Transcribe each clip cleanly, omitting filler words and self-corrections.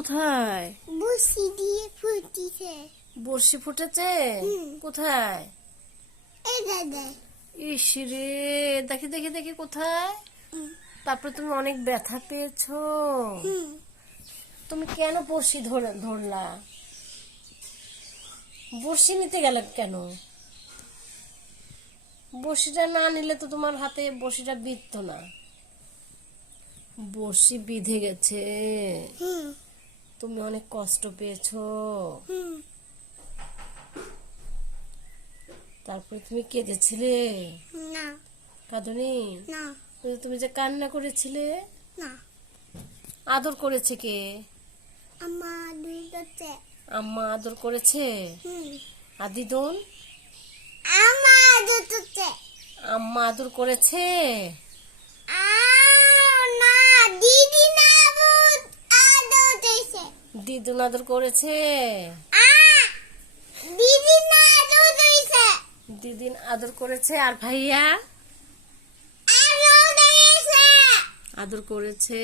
কোথায়? বসি দিয়ে ফুটিছে। বড়শি ফুটেছে? কোথায়? এই দাদা। ইস রে, দেখি দেখি দেখি কোথায়? তারপরে তুমি অনেক ব্যথা পেয়েছো। তুমি কেন বড়শি ধরলা? বড়শি নিতে গেলে কেন? বড়শিটা না নিলে তো তোমার হাতে বড়শিটা বিঁধতো না। বড়শি বিঁধে গেছে। তুমি অনেক কষ্ট পেয়েছো। তারপরে তুমি কেঁদেছিলে? না কাঁদনি? না তুমি যে কান্না করেছিলে? না। আদর করেছে কে? আমার দুটোতে। আম্মা আদর করেছে? আর দিদুন? আমার দুটোতে। আম্মা আদর করেছে? না, দিদি না আদর দিয়েছে। দিদুন আদর করেছে? দিদি না আদর দিয়েছে। দিদিন আদর করেছে। আর ভাইয়া? আদর করেছে।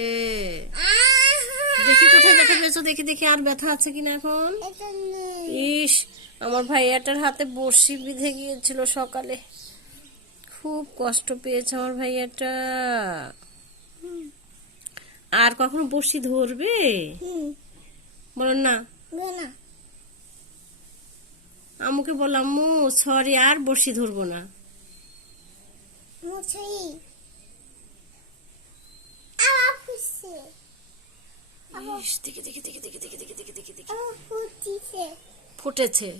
দেখি কোথায় ব্যথা পেয়েছো, দেখি দেখি আর ব্যথা আছে কিনা এখন। ইস, আমার ভাইয়াটার হাতে বড়শি বিঁধে গিয়েছিল সকালে। খুব কষ্ট পেয়েছে আমার ভাইয়াটা। আর কখনো বড়শি ধরবে? বলো না। আম্মুকে বললাম, আম্মু সরি, আর বড়শি ধরবো না। ইস, দেখি দেখি দেখি দেখি দেখি দেখি দেখি দেখি দেখি ফুটেছে। ফুটেছে।